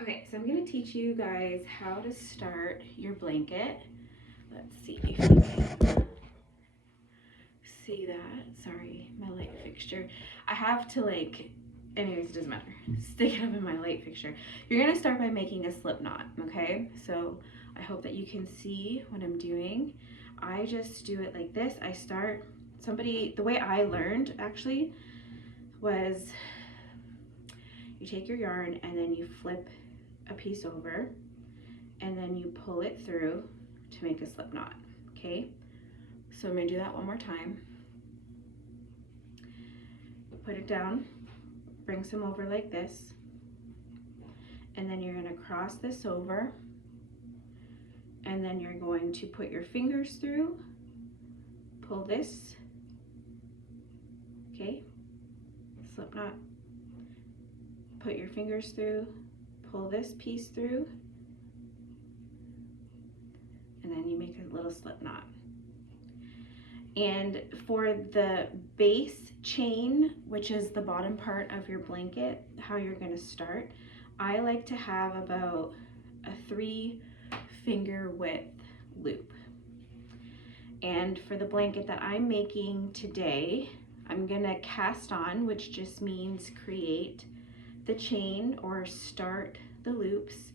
Okay, so I'm going to teach you guys how to start your blanket. Let's see if you can see that. Sorry, my light fixture. I have to anyways, it doesn't matter. Stick it up in my light fixture. You're going to start by making a slip knot, okay? So I hope that you can see what I'm doing. I just do it like this. The way I learned actually was you take your yarn and then you flip a piece over and then you pull it through to make a slip knot, okay? So I'm gonna do that one more time. Put it down, bring some over like this, and then you're gonna cross this over, and then you're going to put your fingers through, pull this, okay? Slip knot. Put your fingers through, pull this piece through, and then you make a little slip knot. And for the base chain, which is the bottom part of your blanket, how you're gonna start, I like to have about a 3-finger width loop. And for the blanket that I'm making today, I'm gonna cast on, which just means create the chain or start the loops.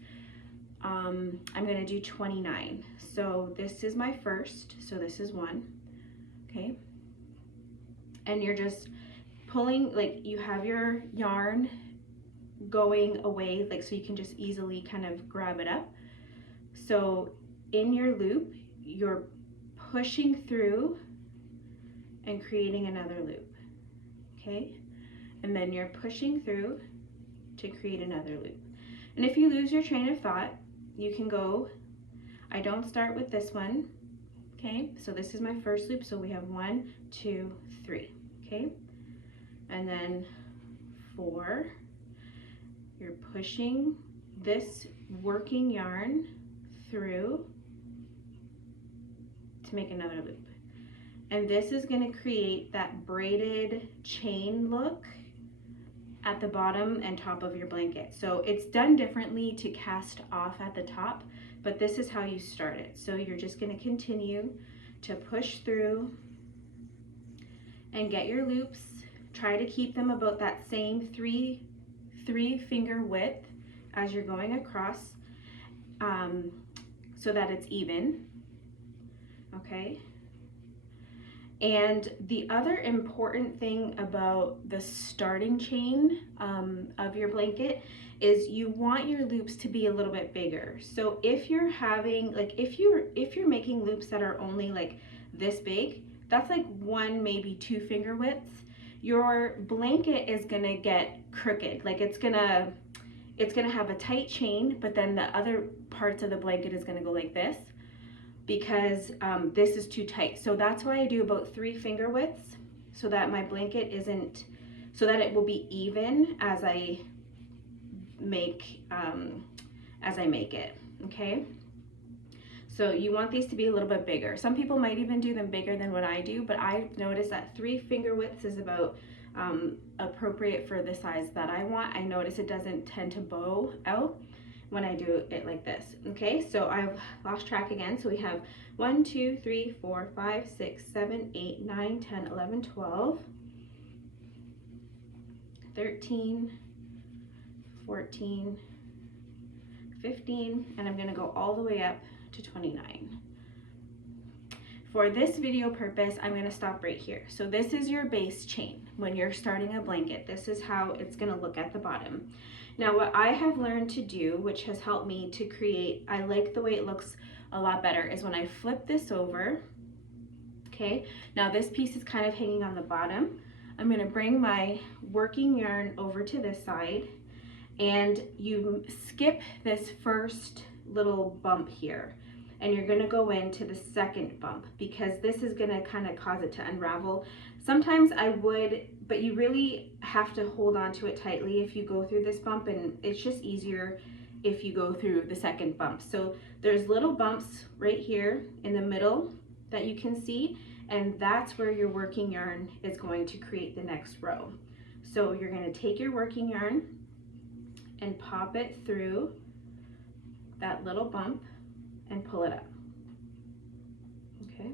I'm gonna do 29. So this is my first, so this is 1. Okay, and you're just pulling, you have your yarn going away, so you can just easily kind of grab it up. So in your loop, you're pushing through and creating another loop, okay? And then you're pushing through to create another loop. And if you lose your train of thought, you can go, I don't start with this one, okay, so this is my first loop, so we have 1, 2, 3, okay, and then 4, you're pushing this working yarn through to make another loop, and this is going to create that braided chain look at the bottom and top of your blanket. So it's done differently to cast off at the top, but this is how you start it. So you're just going to continue to push through and get your loops. Try to keep them about that same three finger width as you're going across, so that it's even, okay? And the other important thing about the starting chain of your blanket is you want your loops to be a little bit bigger. So if you're having, if you're making loops that are only this big, that's 1, maybe 2 finger widths, your blanket is gonna get crooked. It's gonna have a tight chain, but then the other parts of the blanket is gonna go like this, because this is too tight. So that's why I do about 3 finger widths, so that my blanket isn't, so that it will be even as I make it, okay? So you want these to be a little bit bigger. Some people might even do them bigger than what I do, but I've noticed that 3 finger widths is about appropriate for the size that I want. I notice it doesn't tend to bow out when I do it like this, okay? So I've lost track again. So we have 1, 2, 3, 4, 5, 6, 7, 8, 9, 10, 11, 12, 13, 14, 15, and I'm gonna go all the way up to 29. For this video purpose, I'm gonna stop right here. So this is your base chain. When you're starting a blanket, this is how it's gonna look at the bottom. Now what I have learned to do, which has helped me to create, I like the way it looks a lot better, is when I flip this over, okay? Now this piece is kind of hanging on the bottom. I'm gonna bring my working yarn over to this side, and you skip this first little bump here, and you're gonna go into the second bump, because this is gonna kind of cause it to unravel. Sometimes I would, but you really have to hold on to it tightly if you go through this bump, and it's just easier if you go through the second bump. So there's little bumps right here in the middle that you can see, and that's where your working yarn is going to create the next row. So you're gonna take your working yarn and pop it through that little bump and pull it up. Okay.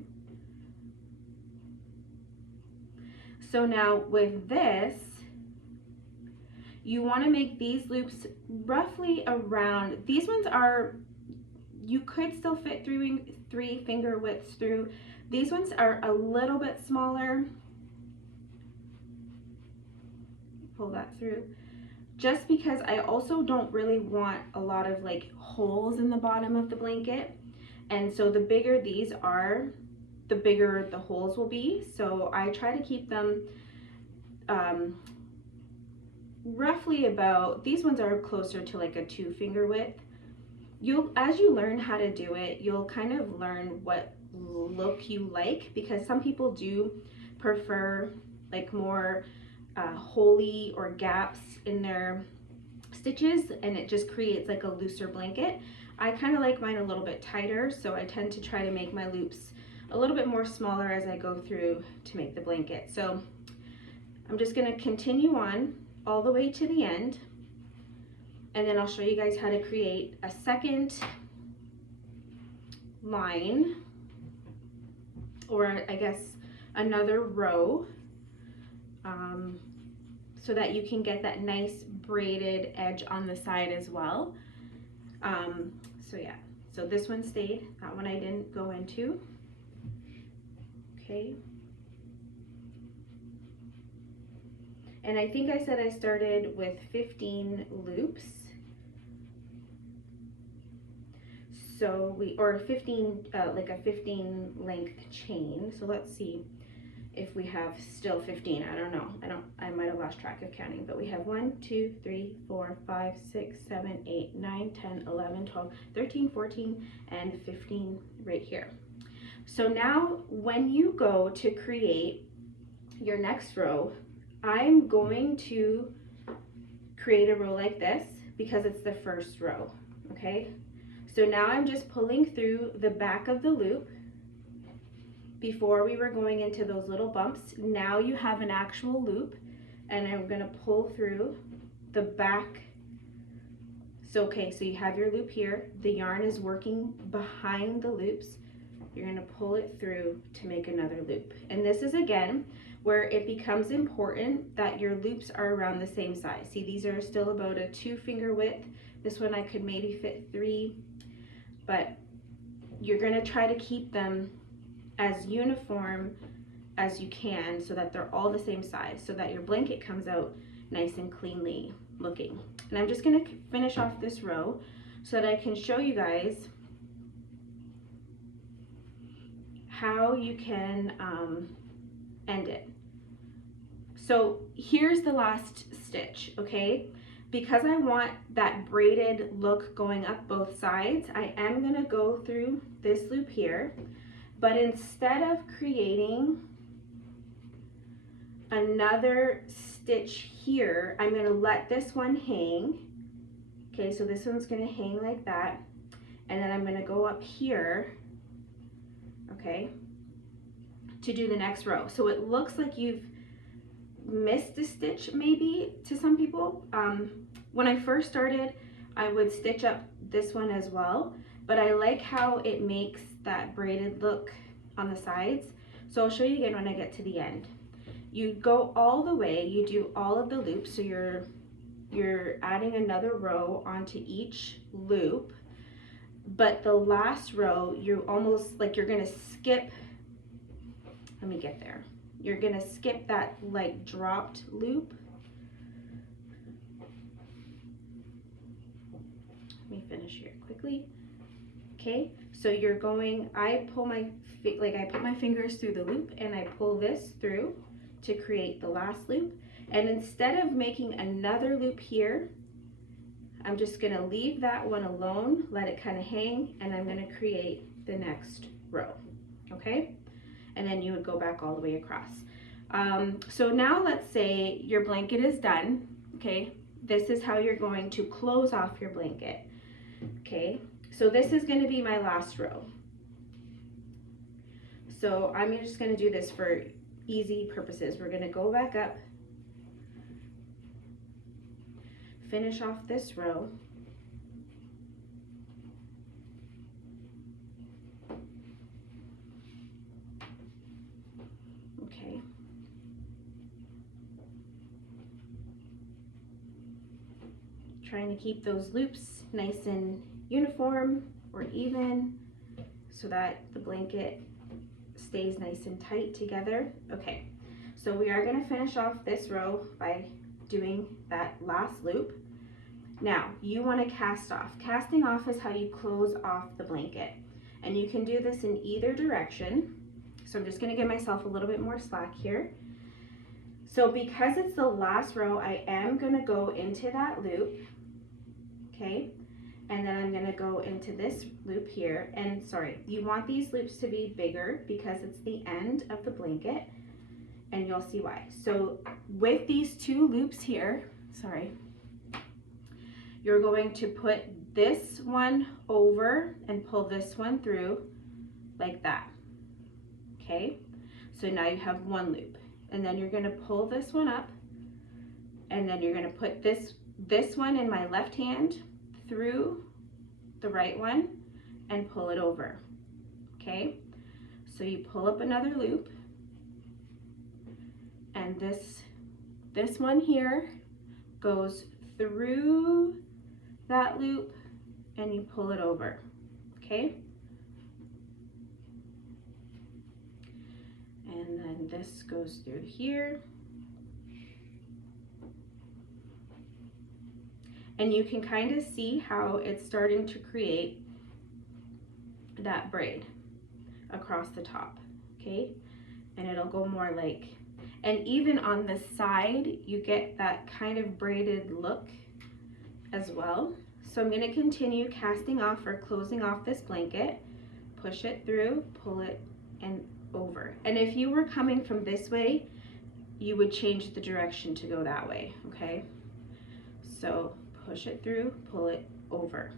So now with this, you want to make these loops roughly around, these ones are, you could still fit three finger widths through. These ones are a little bit smaller. Pull that through. Just because I also don't really want a lot of like holes in the bottom of the blanket. And so the bigger these are, the bigger the holes will be. So I try to keep them roughly about, these ones are closer to like a 2 finger width. As you learn how to do it, you'll kind of learn what look you like, because some people do prefer like more holey or gaps in their stitches, and it just creates like a looser blanket. I kind of like mine a little bit tighter, so I tend to try to make my loops a little bit more smaller as I go through to make the blanket. So I'm just going to continue on all the way to the end, and then I'll show you guys how to create a second line, or I guess another row, so that you can get that nice braided edge on the side as well. So yeah, so this one stayed, that one I didn't go into. Okay. And I think I said I started with 15 loops. So or 15, like a 15 length chain. So let's see if we have still 15. I don't know. I might have lost track of counting, but we have 1, 2, 3, 4, 5, 6, 7, 8, 9, 10, 11, 12, 13, 14, and 15 right here. So now when you go to create your next row, I'm going to create a row like this because it's the first row, okay? So now I'm just pulling through the back of the loop. Before we were going into those little bumps, now you have an actual loop, and I'm gonna pull through the back. So, okay, so you have your loop here, the yarn is working behind the loops. You're gonna pull it through to make another loop. And this is again, where it becomes important that your loops are around the same size. See, these are still about a 2 finger width. This one I could maybe fit 3, but you're gonna try to keep them as uniform as you can so that they're all the same size, so that your blanket comes out nice and cleanly looking. And I'm just gonna finish off this row so that I can show you guys how you can end it. So here's the last stitch, okay? Because I want that braided look going up both sides, I am gonna go through this loop here, but instead of creating another stitch here, I'm gonna let this one hang. Okay, so this one's gonna hang like that, and then I'm gonna go up here, okay, to do the next row. So it looks like you've missed a stitch maybe to some people. When I first started, I would stitch up this one as well, but I like how it makes that braided look on the sides. So I'll show you again when I get to the end. You go all the way, you do all of the loops, so you're adding another row onto each loop, but the last row, you're almost like you're gonna skip, let me get there. You're gonna skip that like dropped loop. Let me finish here quickly. Okay, so you're going, I put my fingers through the loop and I pull this through to create the last loop. And instead of making another loop here, I'm just gonna leave that one alone, let it kind of hang, and I'm gonna create the next row, okay? And then you would go back all the way across. So now let's say your blanket is done, okay? This is how you're going to close off your blanket, okay? So this is gonna be my last row. So I'm just gonna do this for easy purposes. We're gonna go back up, finish off this row. Okay. Trying to keep those loops nice and uniform or even so that the blanket stays nice and tight together. Okay, so we are going to finish off this row by doing that last loop. Now you want to cast off. Casting off is how you close off the blanket, and you can do this in either direction. So I'm just going to give myself a little bit more slack here. So because it's the last row, I am going to go into that loop, okay, and then I'm going to go into this loop here. And sorry, you want these loops to be bigger because it's the end of the blanket, and you'll see why. So with these two loops here, sorry, you're going to put this one over and pull this one through like that. Okay, so now you have one loop, and then you're going to pull this one up, and then you're going to put this one in my left hand through the right one and pull it over. Okay, so you pull up another loop, and this one here goes through that loop and you pull it over. Okay, and then this goes through here, and you can kind of see how it's starting to create that braid across the top. Okay, and it'll go more like, and even on the side you get that kind of braided look as well. So I'm going to continue casting off or closing off this blanket, push it through, pull it and over. And if you were coming from this way, you would change the direction to go that way. Okay, so push it through, pull it over.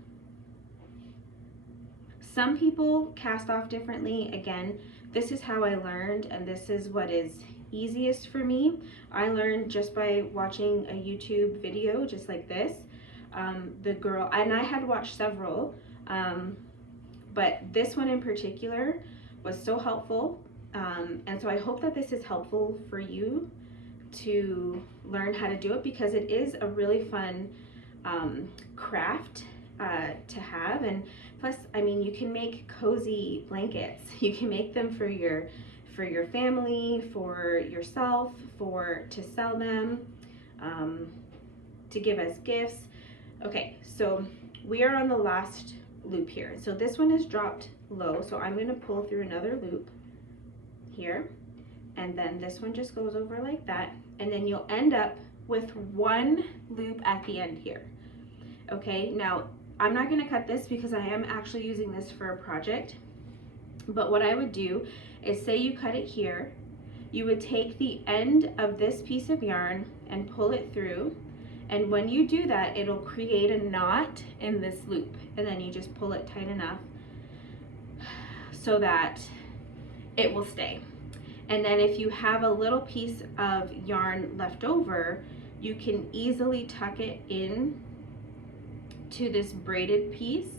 Some people cast off differently. Again, this is how I learned, and this is what is easiest for me. I learned just by watching a YouTube video just like this. The girl, and I had watched several, but this one in particular was so helpful, and so I hope that this is helpful for you to learn how to do it, because it is a really fun craft to have. And plus, I mean, you can make cozy blankets. You can make them for your family, for yourself, to sell them, to give as gifts. Okay, so we are on the last loop here. So this one is dropped low, so I'm going to pull through another loop here, and then this one just goes over like that, and then you'll end up with one loop at the end here. Okay, now I'm not going to cut this because I am actually using this for a project, but what I would do is, say you cut it here, you would take the end of this piece of yarn and pull it through, and when you do that, it'll create a knot in this loop, and then you just pull it tight enough so that it will stay. And then if you have a little piece of yarn left over, you can easily tuck it in to this braided piece,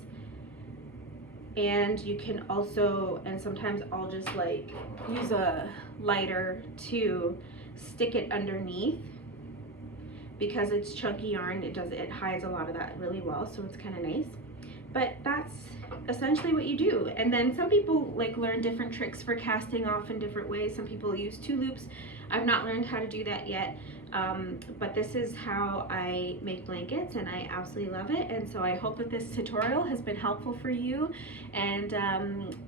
and you can also, and sometimes I'll just like use a lighter to stick it underneath, because it's chunky yarn. It hides a lot of that really well, so it's kind of nice. But that's essentially what you do. And then some people like learn different tricks for casting off in different ways. Some people use 2 loops. I've not learned how to do that yet, but this is how I make blankets, and I absolutely love it. And so I hope that this tutorial has been helpful for you. And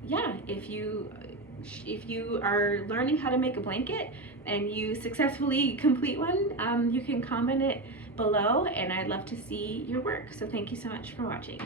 yeah, if you are learning how to make a blanket and you successfully complete one, you can comment it below, and I'd love to see your work. So thank you so much for watching.